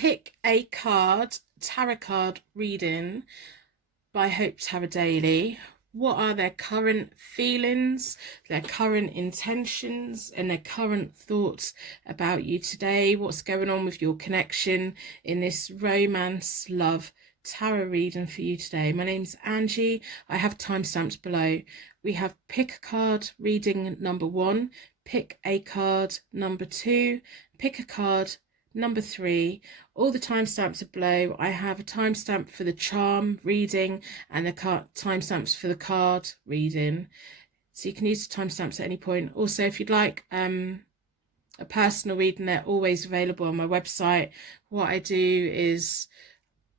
Pick a card, tarot card reading by Hope Tarot Daily. What are their current feelings, their current intentions, and their current thoughts about you today? What's going on with your connection in this romance, love, tarot reading for you today? My name's Angie. I have timestamps below. We have pick a card reading number 1, pick a card number 2, pick a card number 3. All the timestamps are below. I have a timestamp for the charm reading and the timestamps for the card reading, so you can use the timestamps at any point. Also, if you'd like a personal reading, they're always available on my website. What I do is,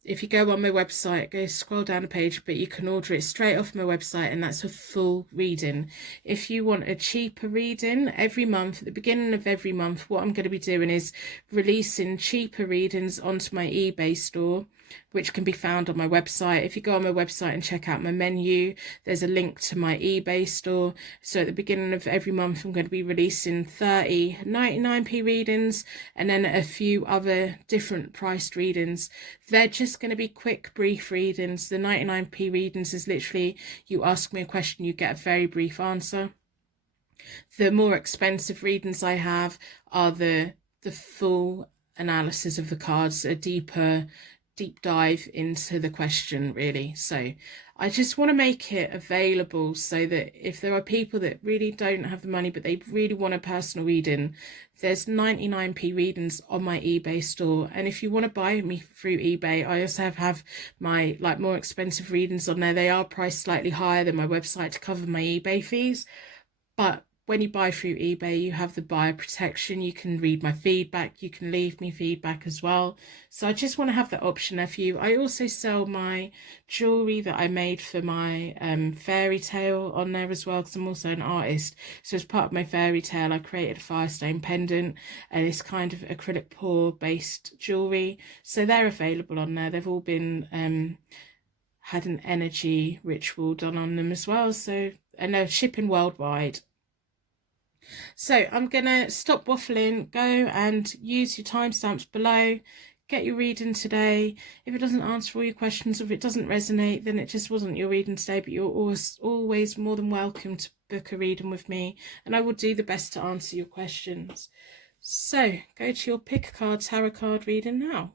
if you go on my website, go scroll down a page, but you can order it straight off my website, and that's a full reading. If you want a cheaper reading, every month, at the beginning of every month, what I'm going to be doing is releasing cheaper readings onto my eBay store, which can be found on my website. If you go on my website and check out my menu, there's a link to my eBay store. So at the beginning of every month, I'm going to be releasing 30 99p readings and then a few other different priced readings. They're just going to be quick, brief readings. The 99p readings is literally, you ask me a question, you get a very brief answer. The more expensive readings I have are the full analysis of the cards, a deep dive into the question, really. So I just want to make it available so that if there are people that really don't have the money but they really want a personal reading, there's 99p readings on my eBay store. And if you want to buy me through eBay, I also have my more expensive readings on there. They are priced slightly higher than my website to cover my eBay fees, but when you buy through eBay, you have the buyer protection. You can read my feedback. You can leave me feedback as well. So I just want to have that option there for you. I also sell my jewellery that I made for my fairy tale on there as well, because I'm also an artist. So as part of my fairy tale, I created a Firestone pendant, and it's kind of acrylic pour based jewellery. So they're available on there. They've all been had an energy ritual done on them as well. So, and they're shipping worldwide. So I'm going to stop waffling, go and use your timestamps below, get your reading today. If it doesn't answer all your questions, or if it doesn't resonate, then it just wasn't your reading today, but you're always more than welcome to book a reading with me, and I will do the best to answer your questions. So go to your pick a card tarot card reading now.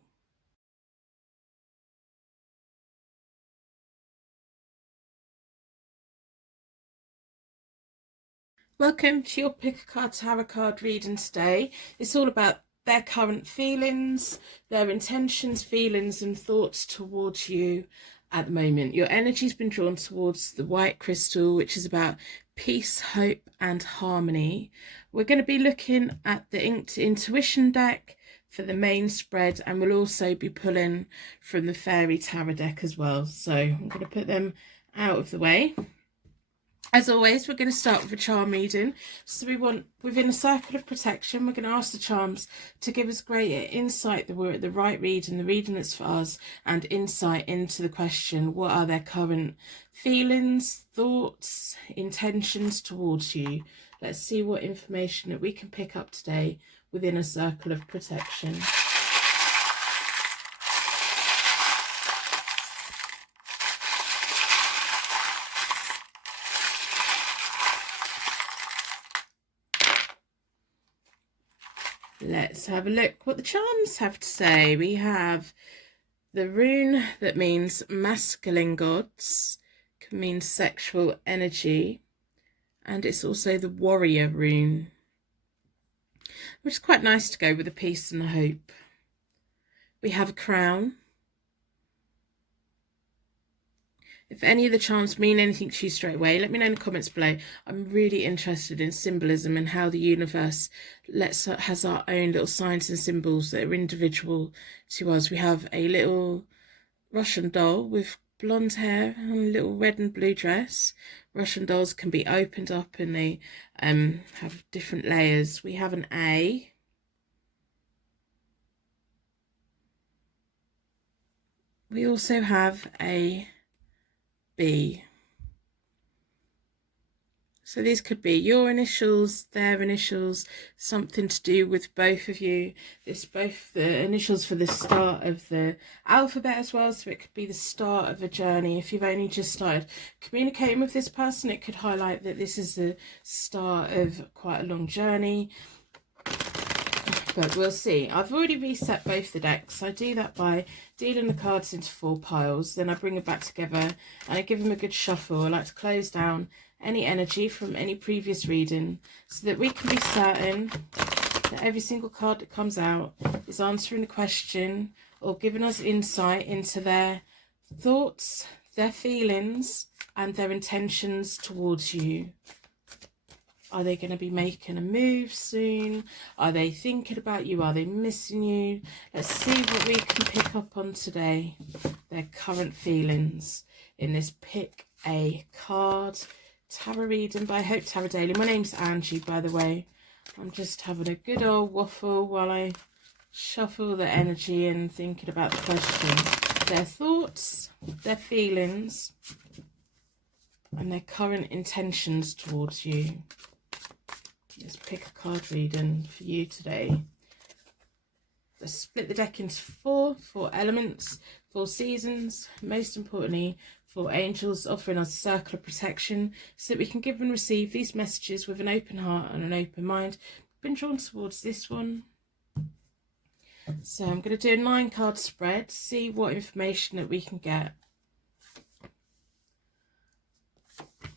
Welcome to your pick a card tarot card reading today. It's all about their current feelings, their intentions, feelings and thoughts towards you at the moment. Your energy's been drawn towards the white crystal, which is about peace, hope and harmony. We're going to be looking at the Inked Intuition deck for the main spread, and we'll also be pulling from the Fairy Tarot deck as well. So I'm going to put them out of the way. As always, we're going to start with a charm reading. So we want, within a circle of protection, we're going to ask the charms to give us greater insight that we're at the right reading, the reading that's for us, and insight into the question. What are their current feelings, thoughts, intentions towards you? Let's see what information that we can pick up today within a circle of protection. Let's have a look what the charms have to say. We have the rune that means masculine gods, can mean sexual energy, and it's also the warrior rune, which is quite nice to go with the peace and the hope. We have a crown. If any of the charms mean anything to you straight away, let me know in the comments below. I'm really interested in symbolism and how the universe has our own little signs and symbols that are individual to us. We have a little Russian doll with blonde hair and a little red and blue dress. Russian dolls can be opened up and they have different layers. We have an A. We also have a B. So these could be your initials, their initials, something to do with both of you. It's both the initials for the start of the alphabet as well, so it could be the start of a journey. If you've only just started communicating with this person, it could highlight that this is the start of quite a long journey. But we'll see. I've already reset both the decks. I do that by dealing the cards into 4 piles. Then I bring them back together and I give them a good shuffle. I like to close down any energy from any previous reading so that we can be certain that every single card that comes out is answering the question or giving us insight into their thoughts, their feelings, and their intentions towards you. Are they going to be making a move soon? Are they thinking about you? Are they missing you? Let's see what we can pick up on today. Their current feelings in this Pick a Card tarot reading by Hope Tarot Daily. My name's Angie, by the way. I'm just having a good old waffle while I shuffle the energy and thinking about the question. Their thoughts, their feelings, and their current intentions towards you. Let's pick a card reading for you today. Let's split the deck into 4 elements, 4 seasons, most importantly, 4 angels offering us a circle of protection so that we can give and receive these messages with an open heart and an open mind. I've been drawn towards this one. So I'm going to do a 9 card spread, see what information that we can get.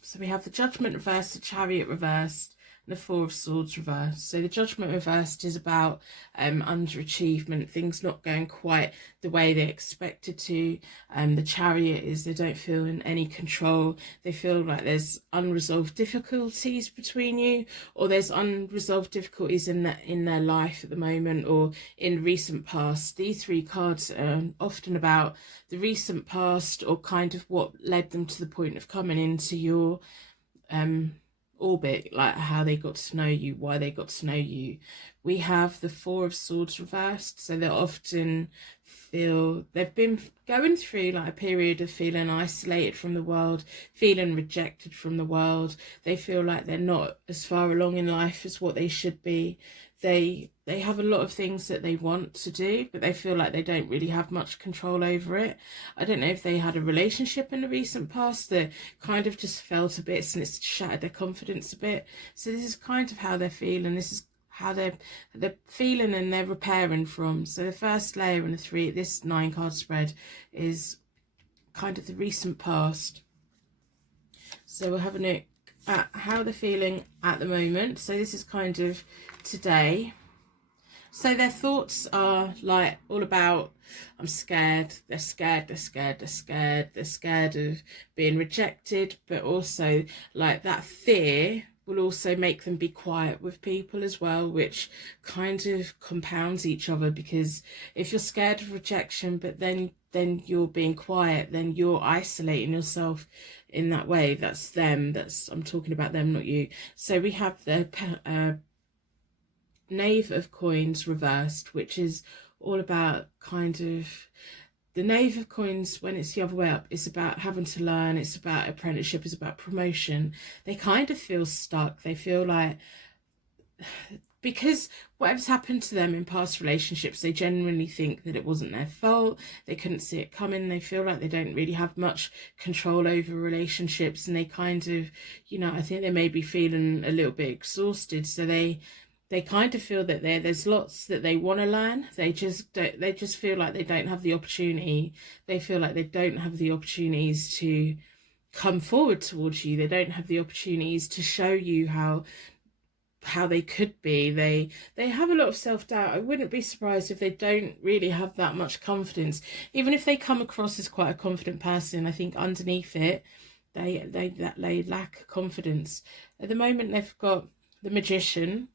So we have the Judgment reversed, the Chariot reversed, the 4 of Swords reversed. So the Judgment reversed is about underachievement, things not going quite the way they expected to. The Chariot is they don't feel in any control. They feel like there's unresolved difficulties between you, or there's unresolved difficulties in their life at the moment or in recent past. These 3 cards are often about the recent past or kind of what led them to the point of coming into your orbit, like how they got to know you, why they got to know you. We have the 4 of Swords reversed, so they often feel they've been going through like a period of feeling isolated from the world, feeling rejected from the world. They feel like they're not as far along in life as what they should be. They have a lot of things that they want to do, but they feel like they don't really have much control over it. I don't know if they had a relationship in the recent past that kind of just fell to bits and it's shattered their confidence a bit. So this is kind of how they're feeling. This is how they're feeling and they're repairing from. So the first layer in this 9 card spread is kind of the recent past. So we're having a look at how they're feeling at the moment. So this is kind of today. So their thoughts are like all about, I'm scared, they're scared, they're scared, they're scared, they're scared of being rejected, but also like that fear will also make them be quiet with people as well, which kind of compounds each other, because if you're scared of rejection but then you're being quiet, then you're isolating yourself in that way. That's them, I'm talking about them, not you. So we have the Knave of Coins reversed, which is all about kind of the Knave of Coins. When it's the other way up, it's about having to learn, it's about apprenticeship, it's about promotion. They kind of feel stuck. They feel like, because whatever's happened to them in past relationships, they genuinely think that it wasn't their fault. They couldn't see it coming. They feel like they don't really have much control over relationships, and they kind of, I think they may be feeling a little bit exhausted. So they kind of feel that there's lots that they want to learn. They just feel like they don't have the opportunity. They feel like they don't have the opportunities to come forward towards you. They don't have the opportunities to show you how they could be. They have a lot of self-doubt. I wouldn't be surprised if they don't really have that much confidence. Even if they come across as quite a confident person, I think underneath it, they lack confidence. At the moment, they've got the Magician,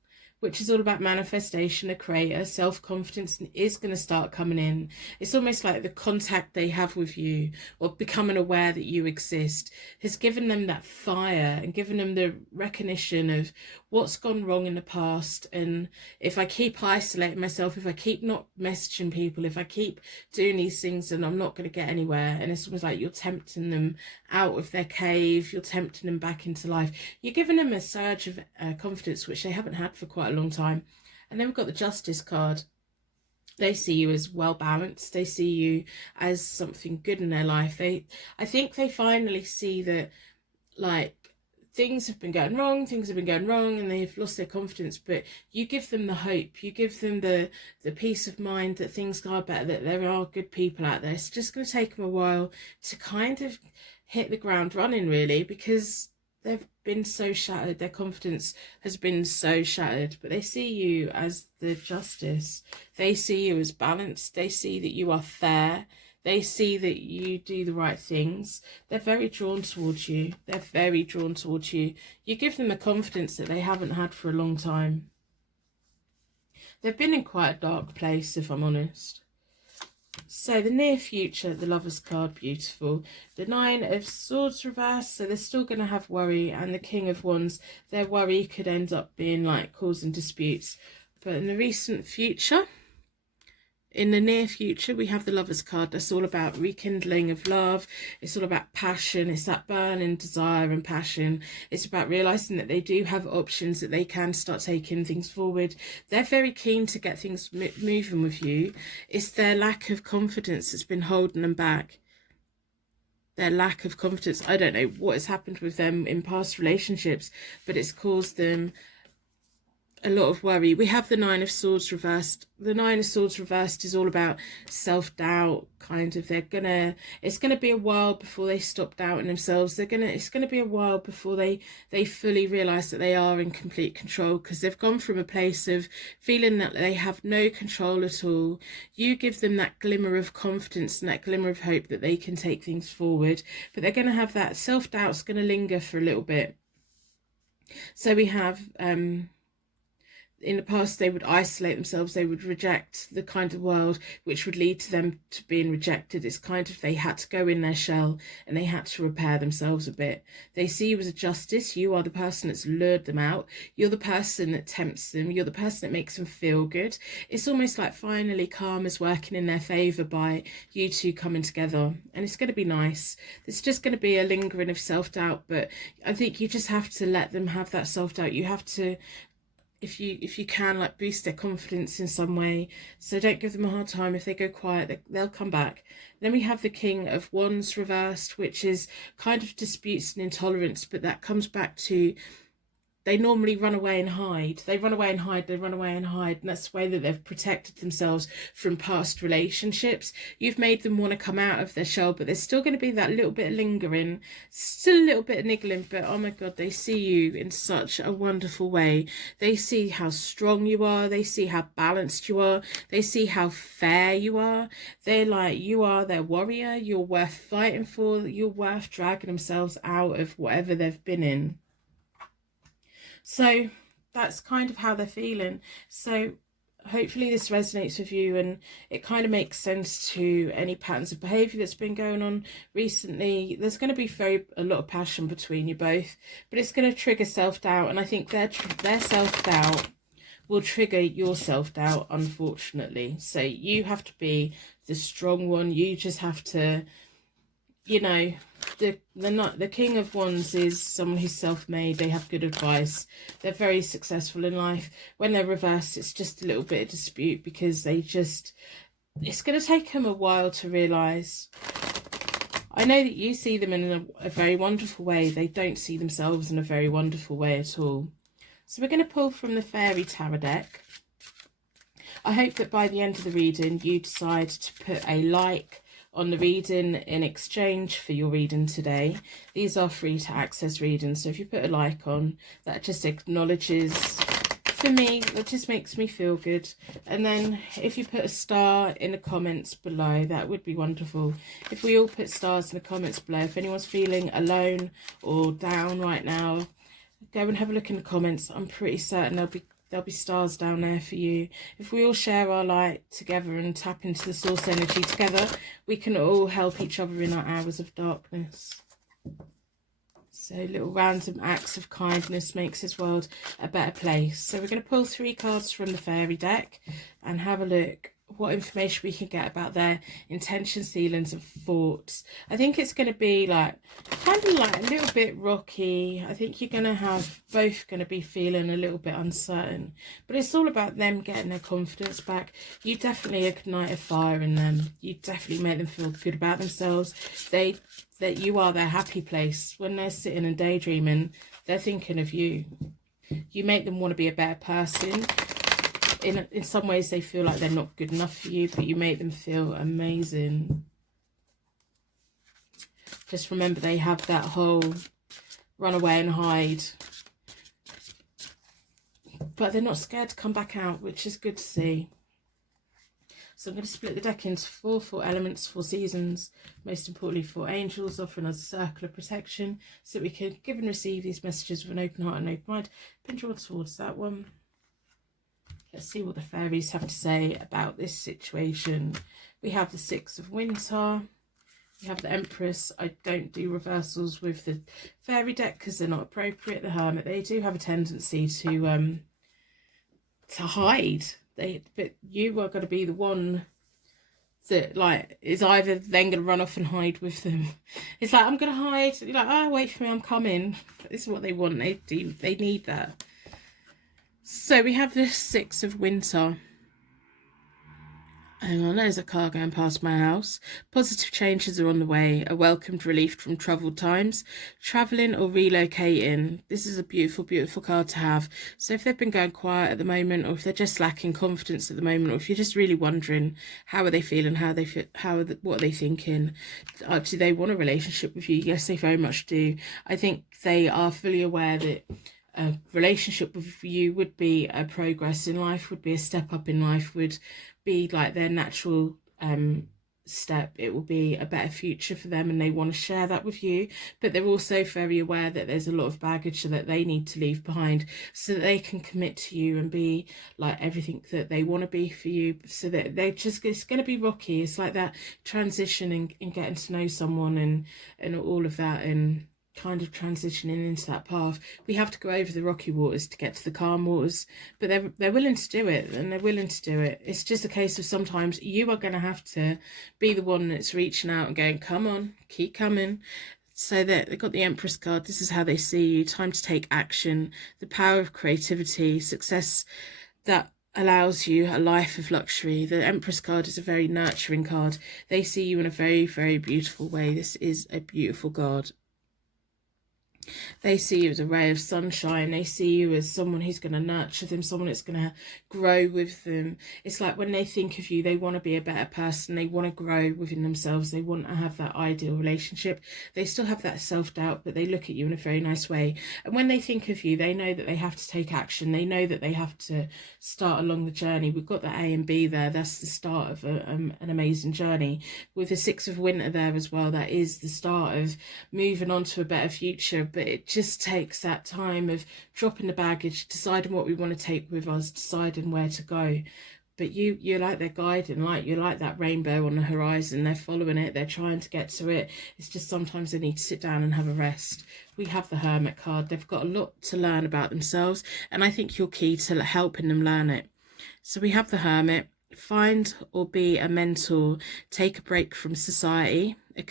which is all about manifestation, a creator. Self-confidence is going to start coming in. It's almost like the contact they have with you, or becoming aware that you exist, has given them that fire and given them the recognition of what's gone wrong in the past. And if I keep isolating myself, if I keep not messaging people, if I keep doing these things, then I'm not going to get anywhere. And it's almost like you're tempting them out of their cave, you're tempting them back into life, you're giving them a surge of confidence which they haven't had for quite a long time. And then we've got the Justice card. They see you as well balanced. They see you as something good in their life. I think they finally see that, like, things have been going wrong, and they've lost their confidence, but you give them the hope, you give them the peace of mind that things are better, that there are good people out there. It's just going to take them a while to kind of hit the ground running, really, because they've been so shattered. Their confidence has been so shattered, but they see you as the Justice. They see you as balanced. They see that you are fair. They see that you do the right things. They're very drawn towards you. They're very drawn towards you. You give them a confidence that they haven't had for a long time. They've been in quite a dark place, if I'm honest. So the near future, the Lovers card, beautiful. The Nine of Swords reversed, so they're still going to have worry. And the King of Wands, their worry could end up being like causing disputes. But in the recent future, in the near future, we have the Lovers card. That's all about rekindling of love. It's all about passion. It's that burning desire and passion. It's about realising that they do have options, that they can start taking things forward. They're very keen to get things moving with you. It's their lack of confidence that's been holding them back. Their lack of confidence. I don't know what has happened with them in past relationships, but it's caused them a lot of worry. We have the Nine of Swords reversed. The Nine of Swords reversed is all about self-doubt, kind of. It's gonna be a while before they stop doubting themselves. It's gonna be a while before they fully realize that they are in complete control, because they've gone from a place of feeling that they have no control at all. You give them that glimmer of confidence and that glimmer of hope that they can take things forward, but they're gonna have that self-doubt's gonna linger for a little bit. So we have in the past, they would isolate themselves. They would reject the kind of world which would lead to them to being rejected. It's kind of, they had to go in their shell and they had to repair themselves a bit. They see you as a Justice. You are the person that's lured them out. You're the person that tempts them. You're the person that makes them feel good. It's almost like finally karma's working in their favour by you two coming together. And it's going to be nice. There's just going to be a lingering of self-doubt, but I think you just have to let them have that self-doubt. You have to, if you can, like, boost their confidence in some way. So don't give them a hard time. If they go quiet, they'll come back. Then we have the King of Wands reversed, which is kind of disputes and intolerance, but that comes back to, they normally run away and hide. They run away and hide. And that's the way that they've protected themselves from past relationships. You've made them want to come out of their shell, but there's still going to be that little bit of lingering, still a little bit of niggling, but oh my God, they see you in such a wonderful way. They see how strong you are. They see how balanced you are. They see how fair you are. They're like, you are their warrior. You're worth fighting for. You're worth dragging themselves out of whatever they've been in. So that's kind of how they're feeling. So hopefully this resonates with you and it kind of makes sense to any patterns of behaviour that's been going on recently. There's going to be a lot of passion between you both, but it's going to trigger self-doubt, and I think their self-doubt will trigger your self-doubt, unfortunately. So you have to be the strong one. You just have to, you know, the King of Wands is someone who's self-made. They have good advice. They're very successful in life. When they're reversed, it's just a little bit of dispute, because it's going to take them a while to realise. I know that you see them in a very wonderful way. They don't see themselves in a very wonderful way at all. So we're going to pull from the Fairy Tarot deck. I hope that by the end of the reading, you decide to put a like on the reading in exchange for your reading today. These are free to access readings, so if you put a like on, that just acknowledges, for me, that just makes me feel good. And then if you put a star in the comments below, that would be wonderful. If we all put stars in the comments below, if anyone's feeling alone or down right now, go and have a look in the comments. I'm pretty certain there'll be stars down there for you. If we all share our light together and tap into the source energy together, we can all help each other in our hours of darkness. So little random acts of kindness makes this world a better place. So we're going to pull 3 cards from the fairy deck and have a look what information we can get about their intentions, feelings and thoughts. I think it's going to be like kind of like a little bit rocky. I think you're going to have both going to be feeling a little bit uncertain, but it's all about them getting their confidence back. You definitely ignite a fire in them. You definitely make them feel good about themselves. That you are their happy place. When they're sitting and daydreaming, they're thinking of you. You make them want to be a better person. In some ways they feel like they're not good enough for you, but you make them feel amazing. Just remember, they have that whole run away and hide, but they're not scared to come back out, which is good to see. So I'm going to split the deck into 4 elements, 4 seasons, most importantly 4 angels, offering us a circle of protection so that we can give and receive these messages with an open heart and open mind. Been drawn towards that one. Let's see what the fairies have to say about this situation. We have the 6 of Winter. We have the Empress. I don't do reversals with the fairy deck because they're not appropriate. The Hermit. They do have a tendency to hide. But you are going to be the one that like is either then going to run off and hide with them. It's like, I'm going to hide. You're like, oh, wait for me, I'm coming. This is what they want. They need that. So we have this 6 of Winter. Hang on, there's a car going past my house. Positive changes are on the way. A welcomed relief from troubled times. Travelling or relocating. This is a beautiful, beautiful card to have. So if they've been going quiet at the moment, or if they're just lacking confidence at the moment, or if you're just really wondering how are they feeling, what are they thinking, do they want a relationship with you? Yes, they very much do. I think they are fully aware that a relationship with you would be a progress in life, would be a step up in life, would be like their natural step. It will be a better future for them, and they want to share that with you. But they're also very aware that there's a lot of baggage that they need to leave behind so that they can commit to you and be like everything that they want to be for you. So that it's going to be rocky. It's like that transition in getting to know someone and all of that, and kind of transitioning into that path. We have to go over the rocky waters to get to the calm waters, but they're willing to do it, and they're willing to do it. It's just a case of sometimes you are going to have to be the one that's reaching out and going, come on, keep coming. So that they've got the Empress card. This is how they see you. Time to take action. The power of creativity, success that allows you a life of luxury. The Empress card is a very nurturing card. They see you in a very, very beautiful way. This is a beautiful card. They see you as a ray of sunshine. They see you as someone who's going to nurture them, someone that's going to grow with them. It's like when they think of you, they want to be a better person. They want to grow within themselves. They want to have that ideal relationship. They still have that self-doubt, but they look at you in a very nice way. And when they think of you, they know that they have to take action. They know that they have to start along the journey. We've got the A and B there. That's the start of an amazing journey. With the 6 of Winter there as well, that is the start of moving on to a better future. But it just takes that time of dropping the baggage, deciding what we want to take with us, deciding where to go. But you're like their guiding light. You're like that rainbow on the horizon. They're following it. They're trying to get to it. It's just sometimes they need to sit down and have a rest. We have the Hermit card. They've got a lot to learn about themselves, and I think you're key to helping them learn it. So we have the Hermit. Find or be a mentor. Take a break from society. A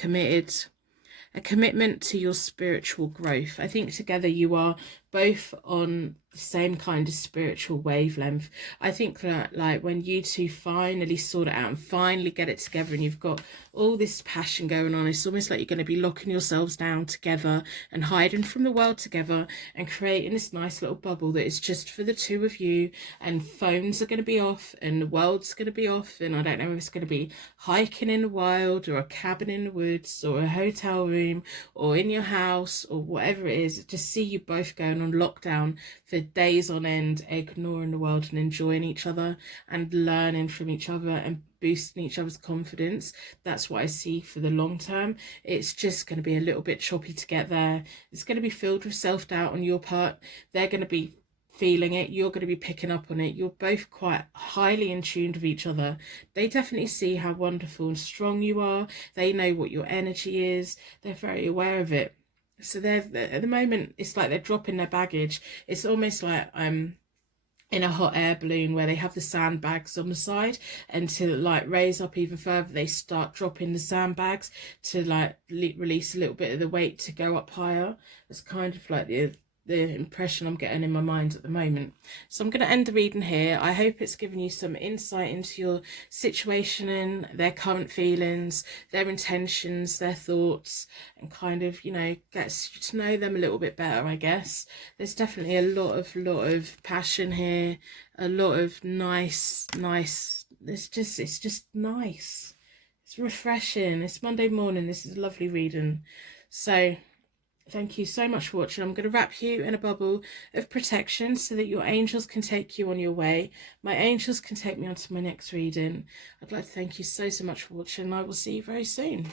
commitment to your spiritual growth. I think together you are both on the same kind of spiritual wavelength. I think that like when you two finally sort it out and finally get it together, and you've got all this passion going on, it's almost like you're going to be locking yourselves down together and hiding from the world together and creating this nice little bubble that is just for the two of you, and phones are going to be off and the world's going to be off, and I don't know if it's going to be hiking in the wild or a cabin in the woods or a hotel room or in your house or whatever it is. Just see you both going on lockdown for days on end, ignoring the world and enjoying each other and learning from each other and boosting each other's confidence. That's what I see for the long term. It's just going to be a little bit choppy to get there. It's going to be filled with self-doubt on your part. They're going to be feeling it, you're going to be picking up on it. You're both quite highly in tune with each other. They definitely see how wonderful and strong you are. They know what your energy is. They're very aware of it. So they're at the moment, it's like they're dropping their baggage. It's almost like in a hot air balloon where they have the sandbags on the side, and to like raise up even further they start dropping the sandbags to like release a little bit of the weight to go up higher. It's kind of like the impression I'm getting in my mind at the moment. So I'm going to end the reading here. I hope it's given you some insight into your situation and their current feelings, their intentions, their thoughts, and kind of, you know, gets you to know them a little bit better, I guess. There's definitely a lot of passion here, a lot of nice, it's just nice. It's refreshing. It's Monday morning. This is a lovely reading. So thank you so much for watching. I'm going to wrap you in a bubble of protection so that your angels can take you on your way. My angels can take me on to my next reading. I'd like to thank you so much for watching. I will see you very soon.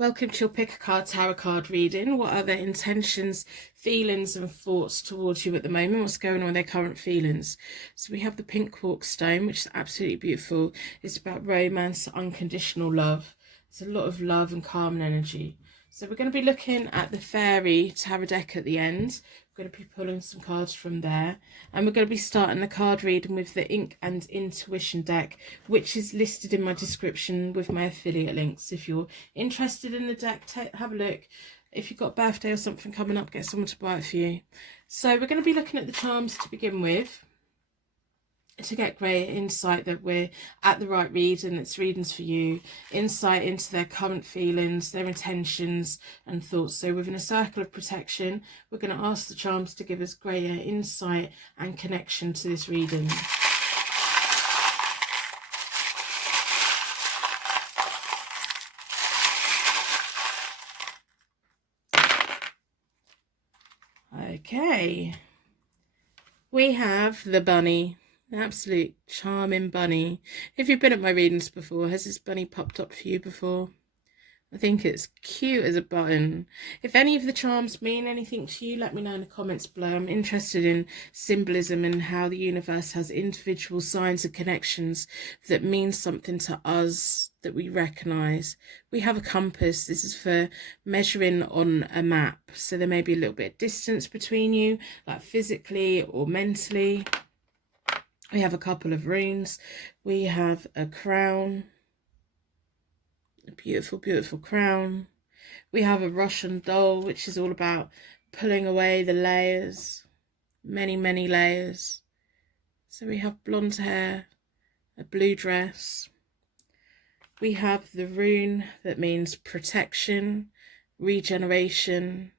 Welcome to your Pick a Card Tarot card reading. What are their intentions, feelings and thoughts towards you at the moment? What's going on with their current feelings? So we have the Pink Quark Stone, which is absolutely beautiful. It's about romance, unconditional love. It's a lot of love and calm energy. So we're going to be looking at the Fairy Tarot deck at the end. We're going to be pulling some cards from there. And we're going to be starting the card reading with the Ink and Intuition deck, which is listed in my description with my affiliate links. If you're interested in the deck, have a look. If you've got a birthday or something coming up, get someone to buy it for you. So we're going to be looking at the charms to begin with, to get great insight that we're at the right reading, it's readings for you, insight into their current feelings, their intentions and thoughts. So within a circle of protection, we're going to ask the charms to give us greater insight and connection to this reading. Okay, we have the bunny. Absolute charming bunny. If you've been at my readings before, has this bunny popped up for you before? I think it's cute as a button. If any of the charms mean anything to you, let me know in the comments below. I'm interested in symbolism and how the universe has individual signs and connections that mean something to us that we recognise. We have a compass. This is for measuring on a map. So there may be a little bit of distance between you, like physically or mentally. We have a couple of runes. We have a crown, a beautiful, beautiful crown. We have a Russian doll, which is all about pulling away the layers, many, many layers. So we have blonde hair, a blue dress. We have the rune that means protection, regeneration,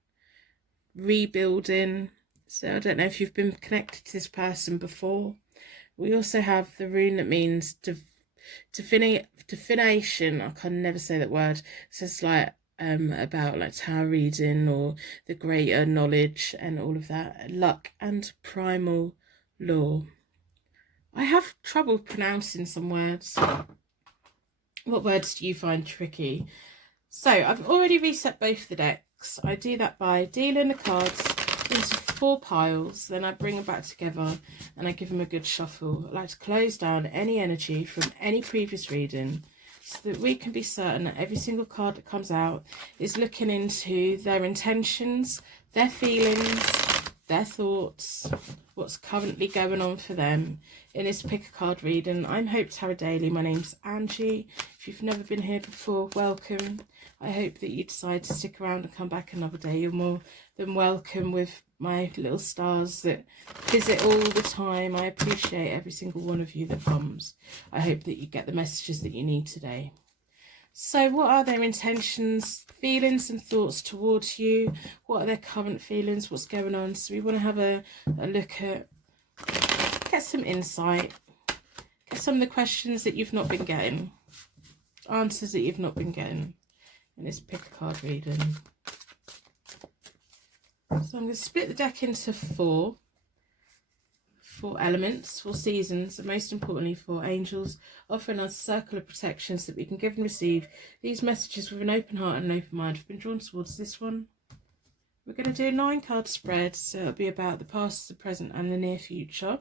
rebuilding. So I don't know if you've been connected to this person before. We also have the rune that means definition. I can never say that word. So it's like about like tarot reading or the greater knowledge and all of that. Luck and primal law. I have trouble pronouncing some words. What words do you find tricky? So I've already reset both the decks. I do that by dealing the cards into 4 piles, then I bring them back together and I give them a good shuffle. I like to close down any energy from any previous reading so that we can be certain that every single card that comes out is looking into their intentions, their feelings, their thoughts, what's currently going on for them in this Pick a Card reading. I'm Hope Tarot Daily. My name's Angie. If you've never been here before, welcome. I hope that you decide to stick around and come back another day. You're more than welcome with my little stars that visit all the time. I appreciate every single one of you that comes. I hope that you get the messages that you need today. So what are their intentions, feelings and thoughts towards you? What are their current feelings? What's going on? So we want to have a look at, get some insight, get some of the questions that you've not been getting, answers that you've not been getting in this Pick a Card reading. So I'm going to split the deck into 4 for elements, for seasons, and most importantly for angels, offering us a circle of protection so that we can give and receive these messages with an open heart and an open mind. I've been drawn towards this one. We're going to do a 9-card spread, so it'll be about the past, the present and the near future.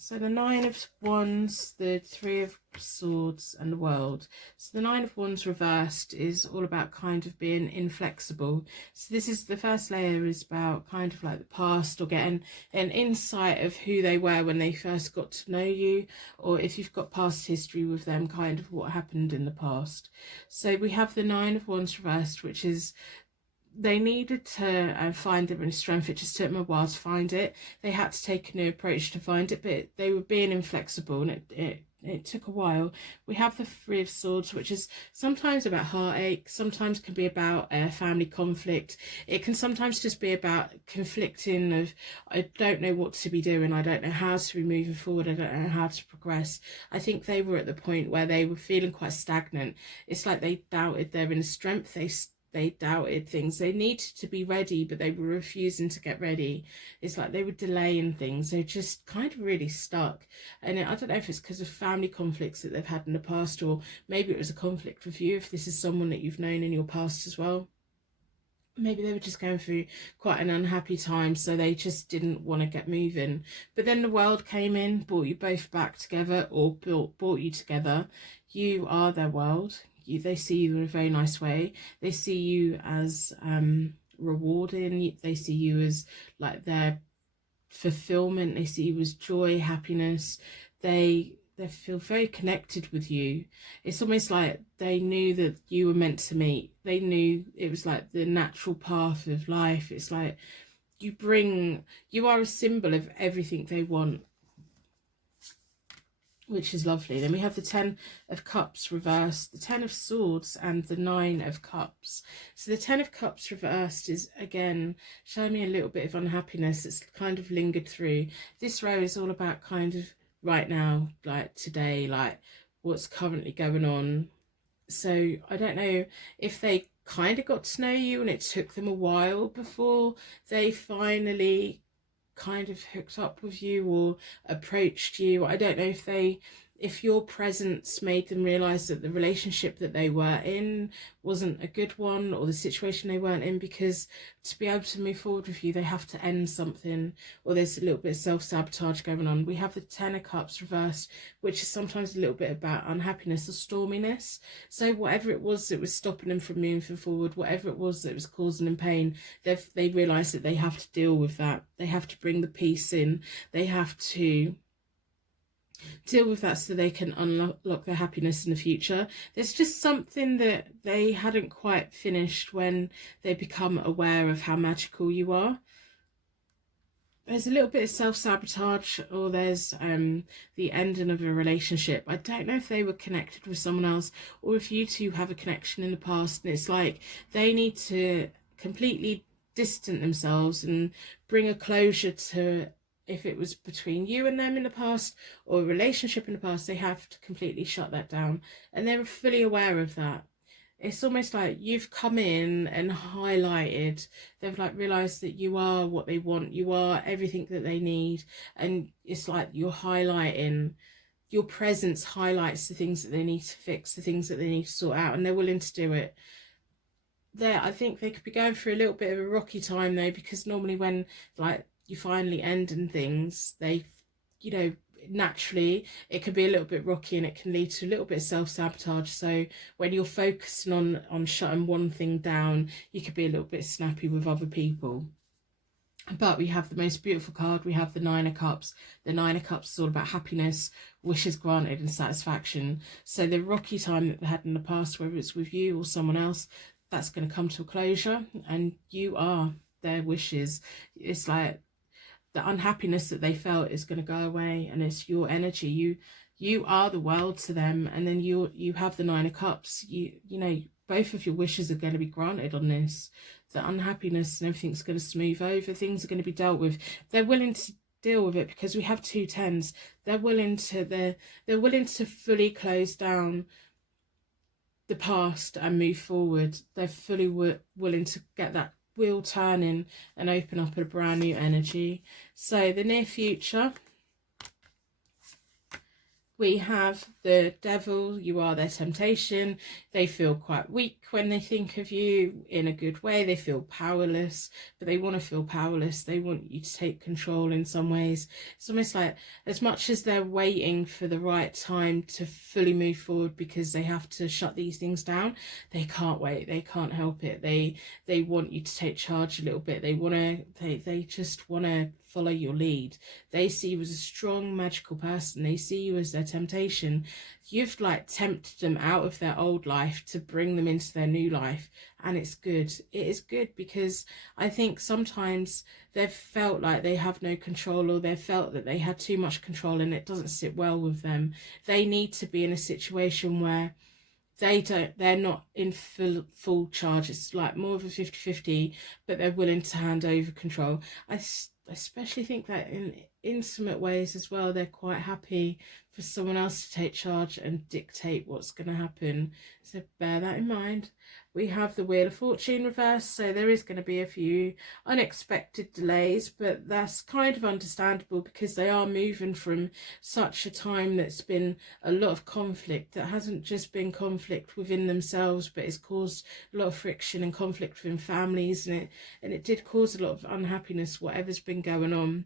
So the 9 of Wands, the 3 of Swords and the World. So the 9 of Wands reversed is all about kind of being inflexible. So this is the first layer, is about kind of like the past, or getting an insight of who they were when they first got to know you, or if you've got past history with them, kind of what happened in the past. So we have the 9 of Wands reversed, which is they needed to find their inner strength. It just took them a while to find it. They had to take a new approach to find it, but they were being inflexible, and it took a while. We have the 3 of Swords, which is sometimes about heartache, sometimes can be about family conflict. It can sometimes just be about conflicting of, I don't know what to be doing, I don't know how to be moving forward, I don't know how to progress. I think they were at the point where they were feeling quite stagnant. It's like they doubted their inner strength. They doubted things. They needed to be ready, but they were refusing to get ready. It's like they were delaying things. They're just kind of really stuck. And I don't know if it's because of family conflicts that they've had in the past, or maybe it was a conflict with you, if this is someone that you've known in your past as well. Maybe they were just going through quite an unhappy time, so they just didn't want to get moving. But then the world came in, brought you both back together, or brought you together. You are their world. They see you in a very nice way. They see you as rewarding. They see you as like their fulfillment. They see you as joy, happiness. They feel very connected with you. It's almost like they knew that you were meant to meet. They knew it was like the natural path of life. It's like you are a symbol of everything they want, which is lovely. Then we have the 10 of Cups reversed, the 10 of Swords and the 9 of Cups. So the 10 of Cups reversed is, again, showing me a little bit of unhappiness that's kind of lingered through. This row is all about kind of right now, like today, like what's currently going on. So I don't know if they kind of got to know you and it took them a while before they finally kind of hooked up with you or approached you. I don't know if your presence made them realize that the relationship that they were in wasn't a good one, or the situation they weren't in, because to be able to move forward with you, they have to end something, or there's a little bit of self-sabotage going on. We have the 10 of Cups reversed, which is sometimes a little bit about unhappiness or storminess. So whatever it was that was stopping them from moving forward, whatever it was that was causing them pain, they realize that they have to deal with that. They have to bring the peace in. They have to deal with that so they can unlock their happiness in the future. There's just something that they hadn't quite finished when they become aware of how magical you are. There's a little bit of self-sabotage, or there's the ending of a relationship. I don't know if they were connected with someone else, or if you two have a connection in the past, and it's like they need to completely distance themselves and bring a closure to, if it was between you and them in the past, or a relationship in the past, they have to completely shut that down. And they're fully aware of that. It's almost like you've come in and highlighted, they've like realised that you are what they want, you are everything that they need, and it's like you're highlighting, your presence highlights the things that they need to fix, the things that they need to sort out, and they're willing to do it. I think they could be going through a little bit of a rocky time though, because normally when like you finally end and things, they, you know, naturally it can be a little bit rocky, and it can lead to a little bit of self-sabotage. So when you're focusing on shutting one thing down, you could be a little bit snappy with other people. But we have the most beautiful card. We have the 9 of Cups. The 9 of Cups is all about happiness, wishes granted and satisfaction. So the rocky time that they had in the past, whether it's with you or someone else, that's going to come to a closure, and you are their wishes. It's like the unhappiness that they felt is going to go away, and it's your energy. You are the world to them, and then you have the 9 of Cups. You know, both of your wishes are going to be granted on this. The unhappiness and everything's going to smooth over. Things are going to be dealt with. They're willing to deal with it because we have 2 10s. They're willing to fully close down the past and move forward. They're fully willing to get that wheel turning and open up a brand new energy. So the near future, we have the devil. You are their temptation. They feel quite weak when they think of you in a good way. They feel powerless, but they want to feel powerless. They want you to take control in some ways. It's almost like, as much as they're waiting for the right time to fully move forward because they have to shut these things down, they can't wait. They can't help it. They want you to take charge a little bit. They just want to follow your lead. They see you as a strong magical person. They see you as their temptation. You've like tempted them out of their old life to bring them into their new life, and it's good. It is good, because I think sometimes they've felt like they have no control, or they've felt that they had too much control and it doesn't sit well with them. They need to be in a situation where they're not in full charge. It's like more of a 50-50, but they're willing to hand over control. I especially think that in intimate ways as well, they're quite happy for someone else to take charge and dictate what's going to happen. So bear that in mind. We have the Wheel of Fortune reversed, so there is going to be a few unexpected delays, but that's kind of understandable because they are moving from such a time that's been a lot of conflict, that hasn't just been conflict within themselves, but it's caused a lot of friction and conflict within families, and it did cause a lot of unhappiness, whatever's been going on.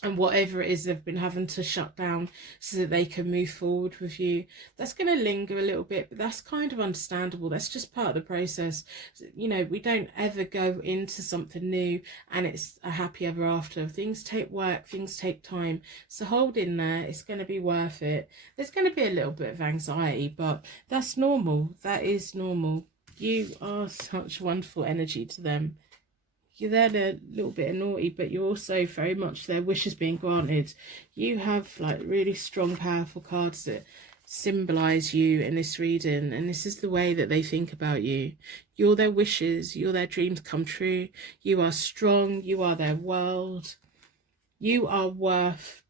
And whatever it is they've been having to shut down so that they can move forward with you, that's going to linger a little bit, but that's kind of understandable. That's just part of the process. You know, we don't ever go into something new and it's a happy ever after. Things take work, things take time. So hold in there. It's going to be worth it. There's going to be a little bit of anxiety, but that's normal. That is normal. You are such wonderful energy to them. You're there a little bit naughty, but you're also very much their wishes being granted. You have like really strong, powerful cards that symbolize you in this reading, and this is the way that they think about you. You're their wishes, you're their dreams come true. You are strong, you are their world. You are worth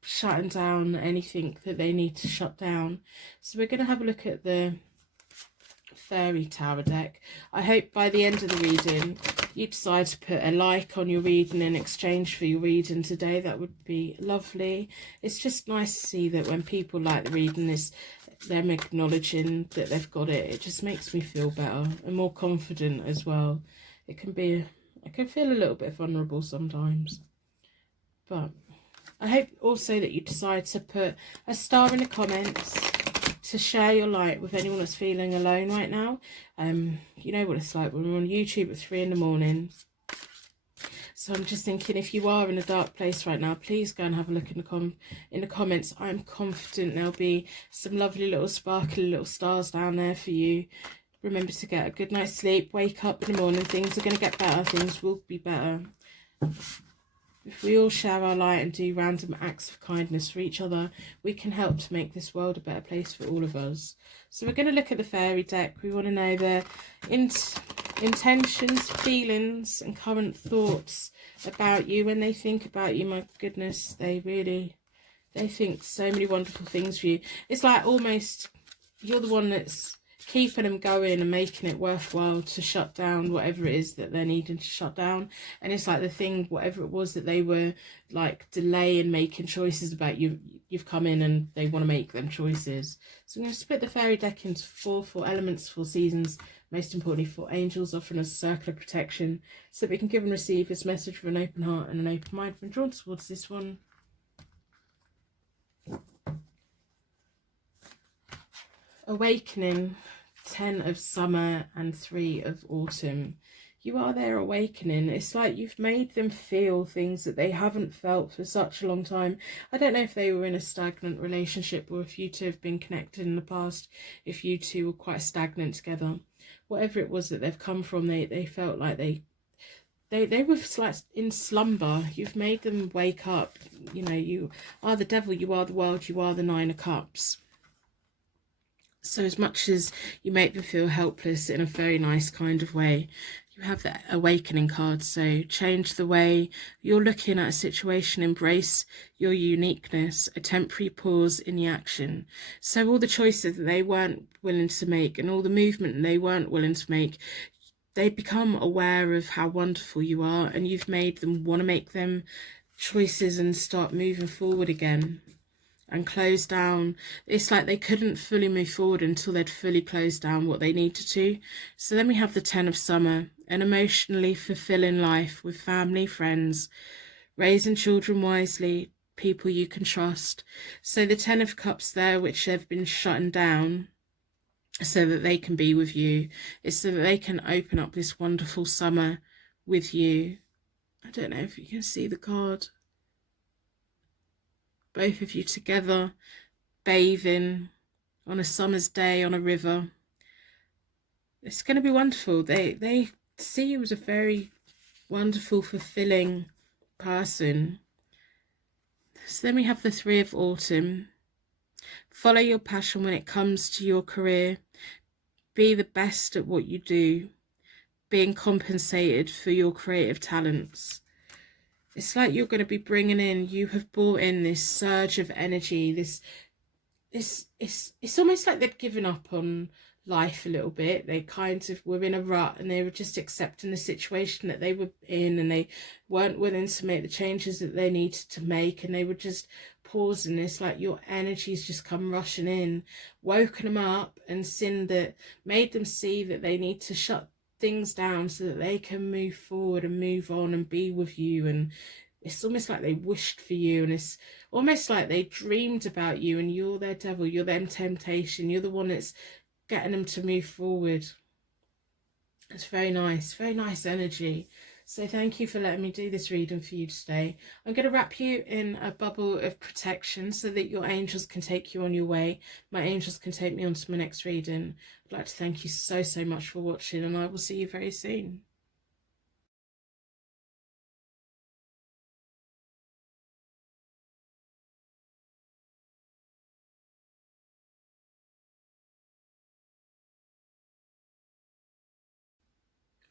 shutting down anything that they need to shut down. So we're going to have a look at the Fairy Tower deck. I hope by the end of the reading you decide to put a like on your reading in exchange for your reading today. That would be lovely. It's just nice to see that when people like the reading, is them acknowledging that they've got it. It just makes me feel better and more confident as well. It can be, I can feel a little bit vulnerable sometimes, but I hope also that you decide to put a star in the comments to share your light with anyone that's feeling alone right now. You know what it's like when we're on YouTube at 3 in the morning. So I'm just thinking, if you are in a dark place right now, please go and have a look in the comments. I'm confident there'll be some lovely little sparkly little stars down there for you. Remember to get a good night's sleep, wake up in the morning, things are going to get better, things will be better. If we all share our light and do random acts of kindness for each other, we can help to make this world a better place for all of us. So we're going to look at the fairy deck. We want to know their intentions, feelings and current thoughts about you. When they think about you, my goodness, they think so many wonderful things for you. It's like almost you're the one that's keeping them going and making it worthwhile to shut down whatever it is that they're needing to shut down. And it's like the thing, whatever it was that they were like delaying making choices about, you've come in and they want to make them choices. So I'm going to split the fairy deck into four elements, 4 seasons, most importantly 4 angels, offering us a circle of protection so that we can give and receive this message with an open heart and an open mind. I've been drawn towards this one. Awakening, 10 of summer and 3 of autumn. You are their awakening. It's like you've made them feel things that they haven't felt for such a long time. I don't know if they were in a stagnant relationship or if you two have been connected in the past, if you two were quite stagnant together. Whatever it was that they've come from, they felt like they were like in slumber. You've made them wake up. You know, you are the devil, you are the world, you are the 9 of cups. So as much as you make them feel helpless in a very nice kind of way, you have that awakening card. So change the way you're looking at a situation, embrace your uniqueness, a temporary pause in the action. So all the choices that they weren't willing to make and all the movement they weren't willing to make, they become aware of how wonderful you are, and you've made them want to make them choices and start moving forward again and close down. It's like they couldn't fully move forward until they'd fully closed down what they needed to. So then we have the 10 of Summer, an emotionally fulfilling life with family, friends, raising children wisely, people you can trust. So the 10 of Cups there, which they've been shutting down so that they can be with you, is so that they can open up this wonderful summer with you. I don't know if you can see the card. Both of you together, bathing on a summer's day on a river. It's going to be wonderful. They see you as a very wonderful, fulfilling person. So then we have the 3 of Autumn. Follow your passion when it comes to your career. Be the best at what you do, being compensated for your creative talents. It's like you're going to be bringing in, you have brought in this surge of energy, it's almost like they'd given up on life a little bit. They kind of were in a rut and they were just accepting the situation that they were in, and they weren't willing to make the changes that they needed to make, and they were just pausing. It's like your energy's just come rushing in, woken them up, and made them see that they need to shut things down so that they can move forward and move on and be with you. And it's almost like they wished for you, and it's almost like they dreamed about you, and you're their devil, you're their temptation, you're the one that's getting them to move forward. It's very nice energy. So thank you for letting me do this reading for you today. I'm going to wrap you in a bubble of protection so that your angels can take you on your way. My angels can take me on to my next reading. I'd like to thank you so much for watching, and I will see you very soon.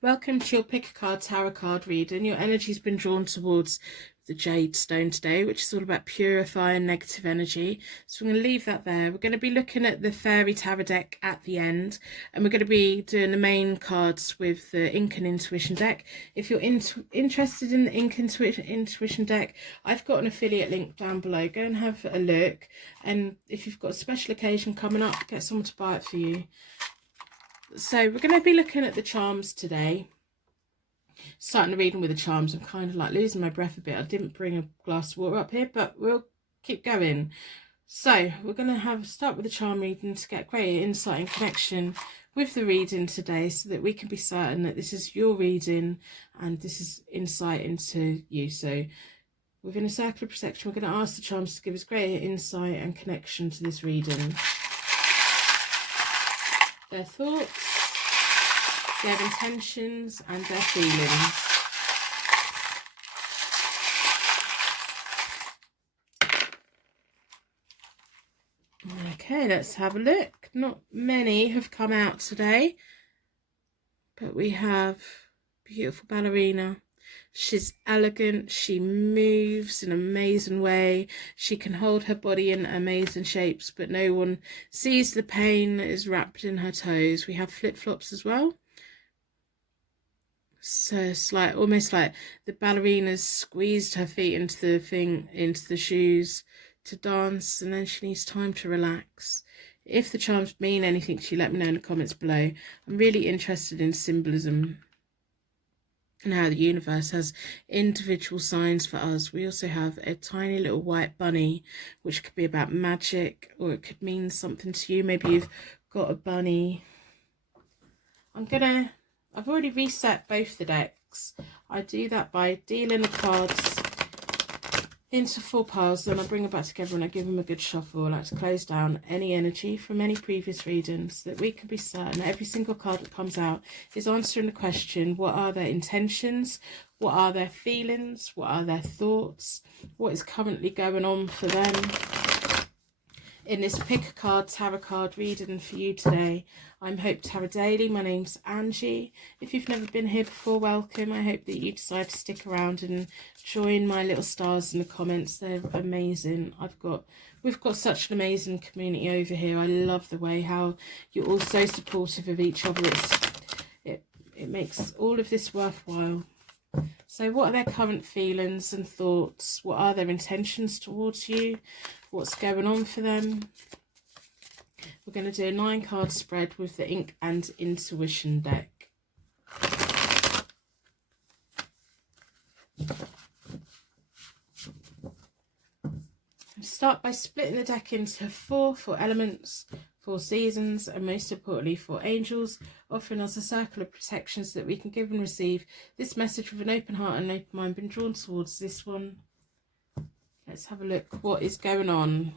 Welcome to your pick a card tarot card reading. Your energy's been drawn towards the Jade Stone today, which is all about purifying negative energy. So I'm going to leave that there. We're going to be looking at the Fairy Tarot deck at the end, and we're going to be doing the main cards with the Ink and Intuition deck. If you're interested in the Ink and Intuition deck, I've got an affiliate link down below. Go and have a look, and if you've got a special occasion coming up, get someone to buy it for you. So we're going to be looking at the charms today. Starting the reading with the charms. I'm kind of like losing my breath a bit. I didn't bring a glass of water up here, but we'll keep going. So we're going to start with the charm reading to get greater insight and connection with the reading today, so that we can be certain that this is your reading and this is insight into you. So within a circle of protection, we're going to ask the charms to give us greater insight and connection to this reading. Their thoughts, their intentions, and their feelings. Okay, let's have a look. Not many have come out today, but we have beautiful ballerina. She's elegant, she moves in an amazing way, she can hold her body in amazing shapes, but no one sees the pain that is wrapped in her toes. We have flip-flops as well. So it's like almost like the ballerina's squeezed her feet into the shoes to dance, and then she needs time to relax. If the charms mean anything to you, let me know in the comments below. I'm really interested in symbolism and how the universe has individual signs for us. We also have a tiny little white bunny, which could be about magic, or it could mean something to you. Maybe you've got a bunny. I've already reset both the decks. I do that by dealing the cards into 4 piles, then I bring them back together and I give them a good shuffle. I like to close down any energy from any previous readings, so that we can be certain that every single card that comes out is answering the question: what are their intentions? What are their feelings? What are their thoughts? What is currently going on for them? In this pick a card tarot card reading for you today, I'm Hope Tarot Daily. My name's Angie. If you've never been here before, welcome. I hope that you decide to stick around and join my little stars in the comments. They're amazing. We've got such an amazing community over here. I love the way how you're all so supportive of each other. it makes all of this worthwhile. So what are their current feelings and thoughts? What are their intentions towards you? What's going on for them? We're going to do a 9-card spread with the Ink and Intuition deck. Start by splitting the deck into four elements, 4 seasons, and most importantly 4 angels, offering us a circle of protections that we can give and receive this message with an open heart and an open mind. Been drawn towards this one. Let's have a look what is going on.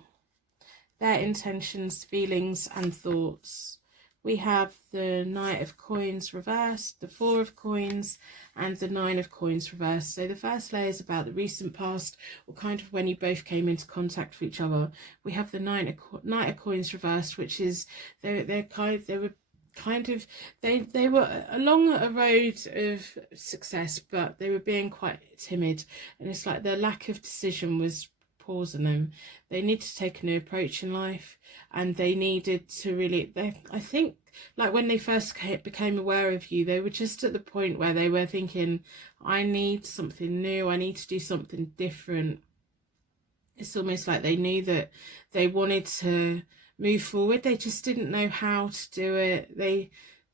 Their intentions, feelings and thoughts. We have the Knight of Coins reversed, the 4 of Coins, and the 9 of Coins reversed. So the first layer is about the recent past, or kind of when you both came into contact with each other. We have the Knight of Coins reversed, which is they were along a road of success, but they were being quite timid, and it's like their lack of decision was pausing them. They need to take a new approach in life, and they needed to really, I think, like when they first became aware of you, they were just at the point where they were thinking, I need something new, I need to do something different. It's almost like they knew that they wanted to move forward, they just didn't know how to do it. They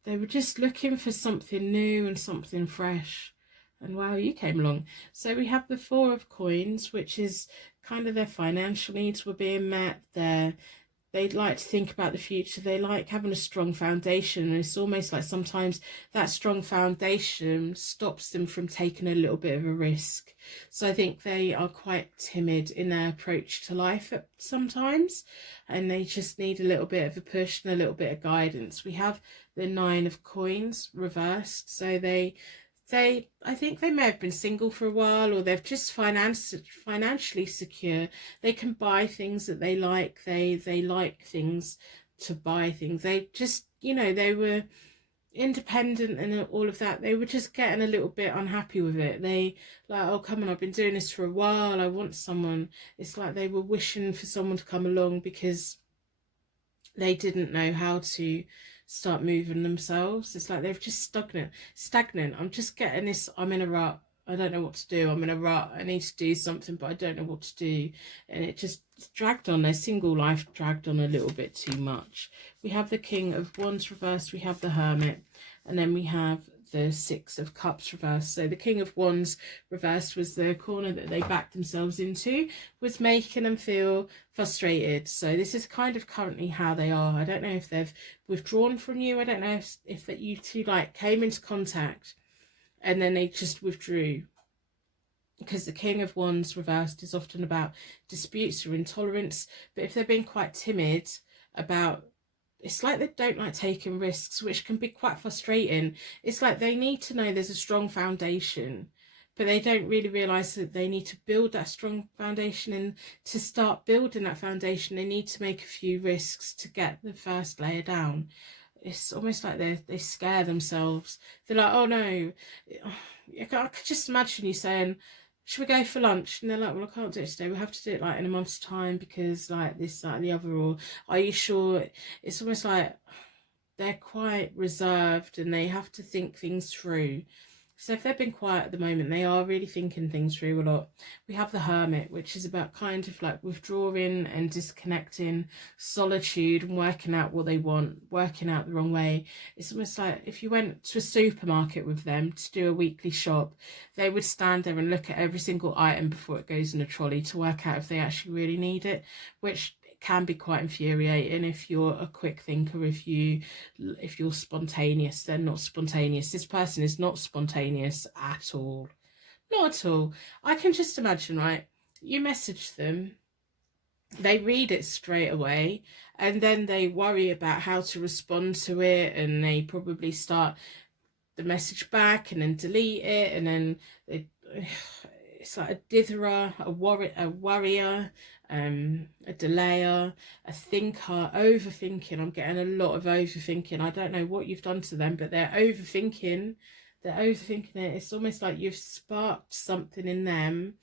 were just looking for something new and something fresh. And wow, you came along. So we have the 4 of Coins, which is kind of their financial needs were being met. They'd like to think about the future. They like having a strong foundation. And it's almost like sometimes that strong foundation stops them from taking a little bit of a risk. So I think they are quite timid in their approach to life sometimes. And they just need a little bit of a push and a little bit of guidance. We have the 9 of Coins reversed. So I think they may have been single for a while, or they've just financially secure. They can buy things that they like. They like things to buy things. They just, you know, they were independent and all of that. They were just getting a little bit unhappy with it. They like, oh, come on, I've been doing this for a while. I want someone. It's like they were wishing for someone to come along because they didn't know how to start moving themselves. It's like they're just stagnant. I'm just getting this, I'm in a rut, I don't know what to do, I'm in a rut, I need to do something but I don't know what to do. And it just dragged on, their single life dragged on a little bit too much. We have the King of Wands reversed, we have the Hermit, and then we have the 6 of Cups reversed. So the King of Wands reversed was the corner that they backed themselves into, was making them feel frustrated. So this is kind of currently how they are. I don't know if they've withdrawn from you. I don't know if that you two like came into contact and then they just withdrew. Because the King of Wands reversed is often about disputes or intolerance. But if they're being quite timid about, it's like they don't like taking risks, which can be quite frustrating. It's like they need to know there's a strong foundation, but they don't really realise that they need to build that strong foundation. And to start building that foundation, they need to make a few risks to get the first layer down. It's almost like they scare themselves. They're like, oh no. I could just imagine you saying, should we go for lunch? And they're like, well, I can't do it today. We'll have to do it like in a month's time because like this, that, and the other. Or are you sure? It's almost like they're quite reserved and they have to think things through. So if they've been quiet at the moment, they are really thinking things through a lot. We have the Hermit, which is about kind of like withdrawing and disconnecting, solitude, and working out what they want, working out the wrong way. It's almost like if you went to a supermarket with them to do a weekly shop, they would stand there and look at every single item before it goes in a trolley to work out if they actually really need it, which can be quite infuriating if you're a quick thinker. If you're spontaneous, they're not spontaneous. This person is not spontaneous at all, not at all. I can just imagine, right, you message them, they read it straight away, and then they worry about how to respond to it, and they probably start the message back and then delete it, and then it's like a ditherer, a worrier, a delayer, a thinker, overthinking. I'm getting a lot of overthinking. I don't know what you've done to them, but they're overthinking. They're overthinking it. It's almost like you've sparked something in them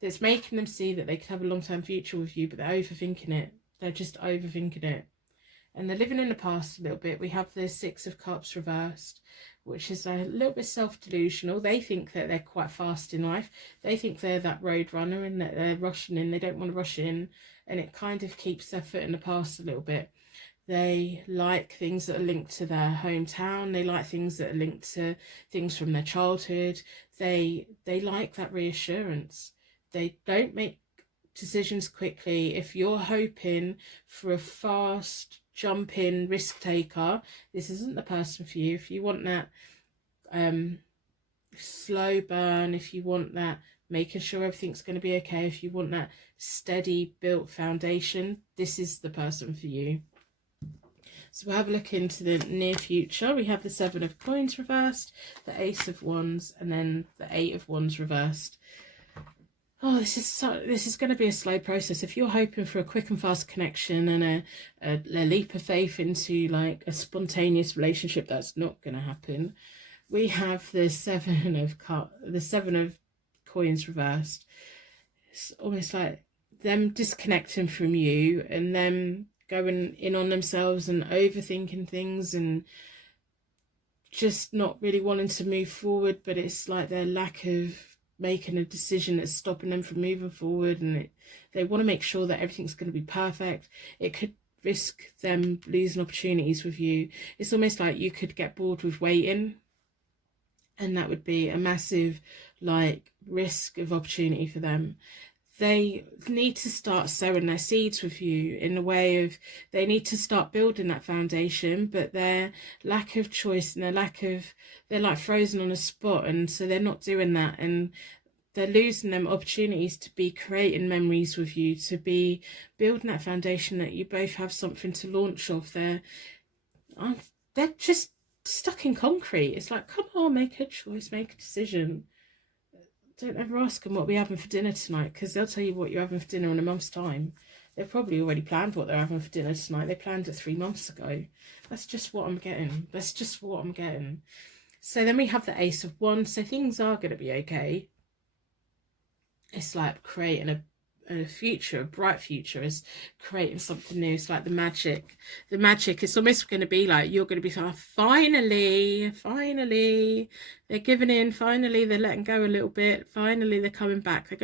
that's making them see that they could have a long-term future with you, but they're overthinking it. They're just overthinking it. and they're living in the past a little bit. We have the Six of Cups reversed, which is a little bit self-delusional. They think that they're quite fast in life. They think they're that road runner and that they're rushing in. They don't want to rush in, and it kind of keeps their foot in the past a little bit. They like things that are linked to their hometown. They like things that are linked to things from their childhood. They like that reassurance. They don't make decisions quickly. If you're hoping for a fast jump in risk taker, this isn't the person for you. If you want that slow burn, if you want that making sure everything's going to be okay, if you want that steady built foundation, this is the person for you. So we'll have a look into the near future. We have the Seven of Coins reversed, the Ace of Wands, and then the Eight of Wands reversed. Oh, this is going to be a slow process. If you're hoping for a quick and fast connection and a leap of faith into like a spontaneous relationship, that's not going to happen. We have the Seven of Coins reversed. It's almost like them disconnecting from you and them going in on themselves and overthinking things and just not really wanting to move forward, but it's like their lack of making a decision that's stopping them from moving forward, and they want to make sure that everything's going to be perfect. It could risk them losing opportunities with you. It's almost like you could get bored with waiting, and that would be a massive like risk of opportunity for them. They need to start sowing their seeds with you in the way of they need to start building that foundation, but their lack of choice and they're like frozen on a spot, and so they're not doing that, and they're losing them opportunities to be creating memories with you, to be building that foundation that you both have something to launch off. They're just stuck in concrete. It's like, come on, make a choice, make a decision. Don't ever ask them what we're having for dinner tonight, because they'll tell you what you're having for dinner in a month's time. They've probably already planned what they're having for dinner tonight. They planned it 3 months ago. That's just what I'm getting. That's just what I'm getting. So then we have the Ace of Wands. So things are going to be okay. It's like creating a future, a bright future, is creating something new. It's like the magic. It's almost going to be like you're going to be like, finally they're giving in, finally they're letting go a little bit, finally they're coming back, they're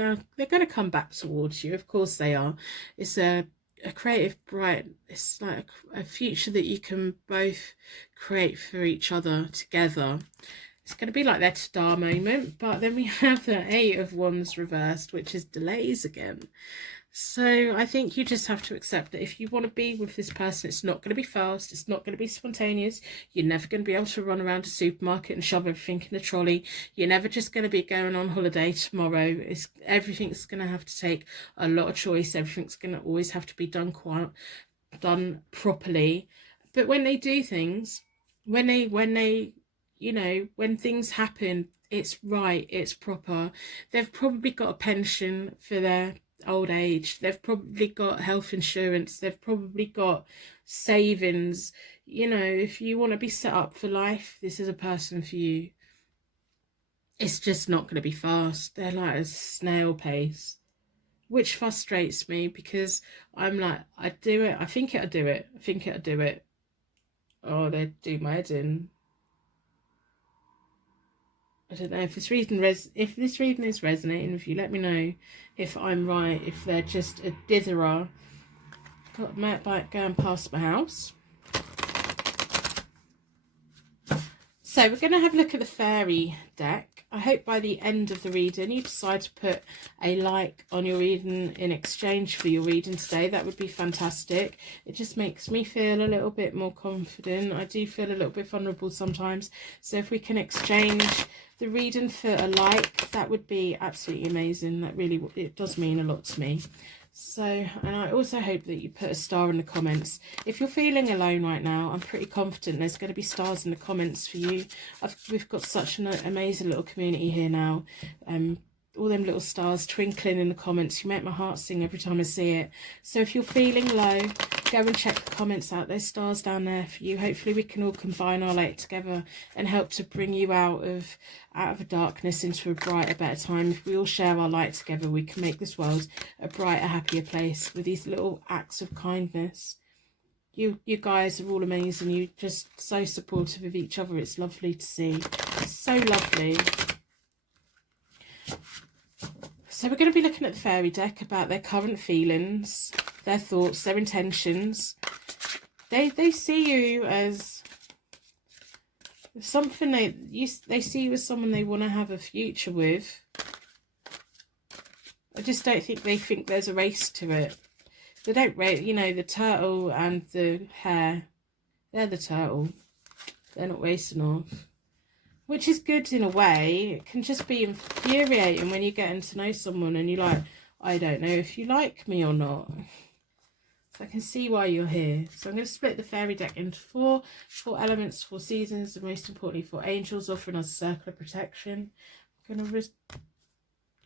going to come back towards you. Of course they are. It's a creative, bright, it's like a future that you can both create for each other together. It's going to be like their ta-da moment. But then we have the Eight of Wands reversed, which is delays again. So I think you just have to accept that if you want to be with this person, it's not going to be fast. It's not going to be spontaneous. You're never going to be able to run around a supermarket and shove everything in a trolley. You're never just going to be going on holiday tomorrow. Everything's going to have to take a lot of choice. Everything's going to always have to be done properly. But when they do things, when things happen, it's right, it's proper. They've probably got a pension for their old age. They've probably got health insurance. They've probably got savings. If you want to be set up for life, this is a person for you. It's just not going to be fast. They're like a snail pace, which frustrates me because I'm like, I think it'll do it. Oh, they do my head in. I don't know if this reading is resonating with you. Let me know if I'm right, if they're just a ditherer. Got a motorbike going past my house. So we're going to have a look at the fairy deck. I hope by the end of the reading you decide to put a like on your reading in exchange for your reading today. That would be fantastic. It just makes me feel a little bit more confident. I do feel a little bit vulnerable sometimes. So if we can exchange the reading for a like, that would be absolutely amazing. It does mean a lot to me. So, and I also hope that you put a star in the comments. If you're feeling alone right now, I'm pretty confident there's going to be stars in the comments for you. We've got such an amazing little community here now. All them little stars twinkling in the comments. You make my heart sing every time I see it. So if you're feeling low, go and check the comments out. There's stars down there for you. Hopefully we can all combine our light together and help to bring you out of the darkness into a brighter, better time. If we all share our light together, we can make this world a brighter, happier place with these little acts of kindness. You guys are all amazing. You're just so supportive of each other. It's lovely to see. So lovely. So we're going to be looking at the fairy deck about their current feelings, their thoughts, their intentions. They see you as something they see you as someone they want to have a future with. I just don't think they think there's a race to it. They don't race, you know, the turtle and the hare. They're the turtle. They're not racing off. Which is good in a way. It can just be infuriating when you're getting to know someone and you're like, I don't know if you like me or not. So I can see why you're here. So I'm going to split the fairy deck into four elements, 4 seasons, and most importantly 4 angels, offering us a circle of protection. I'm going to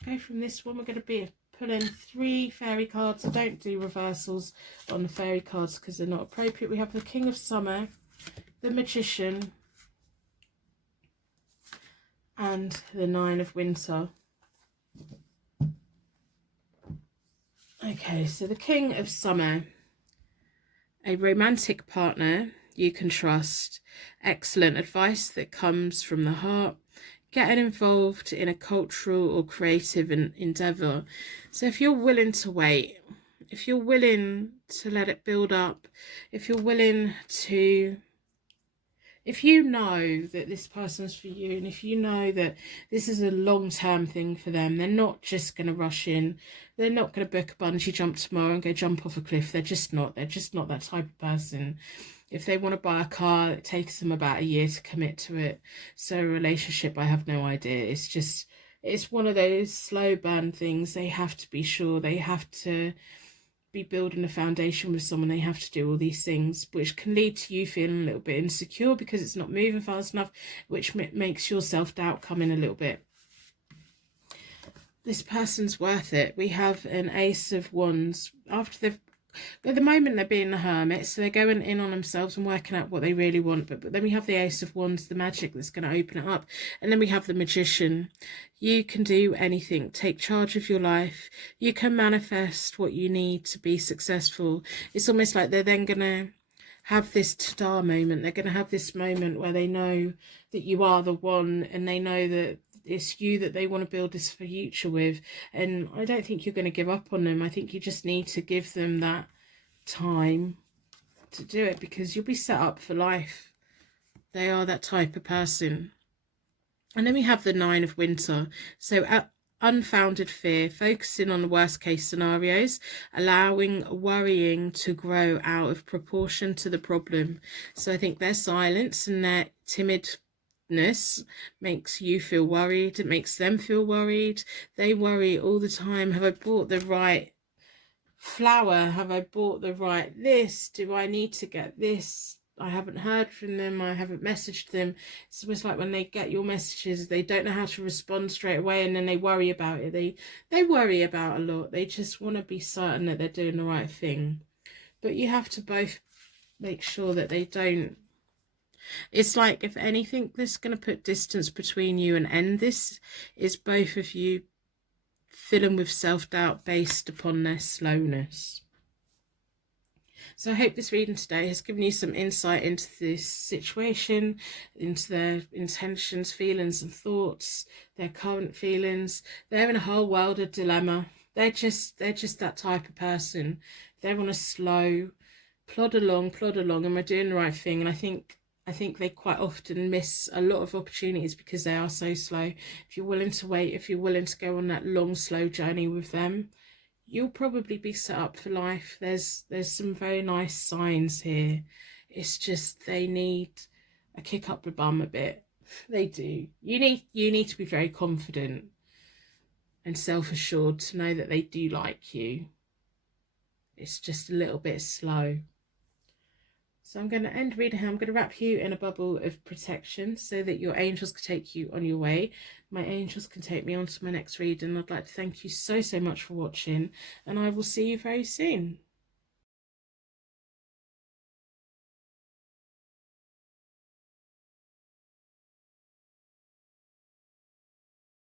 go from this one. We're going to be pulling 3 fairy cards. I don't do reversals on the fairy cards because they're not appropriate. We have the King of Summer, the Magician, and the 9 of Winter. Okay, so the King of Summer. A romantic partner you can trust. Excellent advice that comes from the heart. Getting involved in a cultural or creative endeavour. So if you're willing to wait, if you're willing to let it build up, if you're willing to, if you know that this person's for you, and if you know that this is a long-term thing for them, they're not just going to rush in. They're not going to book a bungee jump tomorrow and go jump off a cliff. They're just not. They're just not that type of person. If they want to buy a car, it takes them about a year to commit to it. So a relationship, I have no idea. It's just, it's one of those slow burn things. They have to be sure. They have to be building a foundation with someone. They have to do all these things, which can lead to you feeling a little bit insecure because it's not moving fast enough, which makes your self-doubt come in a little bit. This person's worth it. We have an Ace of Wands. After they've, at the moment they're being the hermit, so they're going in on themselves and working out what they really want. But then we have the Ace of Wands, the magic that's going to open it up. And then we have the Magician. You can do anything. Take charge of your life. You can manifest what you need to be successful. It's almost like they're then going to have this ta-da moment. They're going to have this moment where they know that you are the one, and they know that it's you that they want to build this future with. And I don't think you're going to give up on them. I think you just need to give them that time to do it, because you'll be set up for life. They are that type of person. And then we have the 9 of Winter. So unfounded fear, focusing on the worst case scenarios, allowing worrying to grow out of proportion to the problem. So I think their silence and their timidness makes you feel worried. It makes them feel worried. They worry all the time. Have I bought the right flower? Have I bought the right this? Do I need to get this? I haven't heard from them. I haven't messaged them. It's almost like when they get your messages, they don't know how to respond straight away, and then they worry about it. They worry about a lot. They just want to be certain that they're doing the right thing. But you have to both make sure that they don't. It's like, if anything that's going to put distance between you and end this is both of you filling with self-doubt based upon their slowness. So I hope this reading today has given you some insight into this situation, into their intentions, feelings and thoughts, their current feelings. They're in a whole world of dilemma. They're just that type of person. They're on a slow, plod along, and we're doing the right thing. And I think they quite often miss a lot of opportunities because they are so slow. If you're willing to wait, if you're willing to go on that long, slow journey with them, you'll probably be set up for life. There's some very nice signs here. It's just they need a kick up the bum a bit. They do. You need to be very confident and self-assured to know that they do like you. It's just a little bit slow. So I'm going to end reading here. I'm going to wrap you in a bubble of protection so that your angels can take you on your way. My angels can take me on to my next reading. I'd like to thank you so much for watching, and I will see you very soon.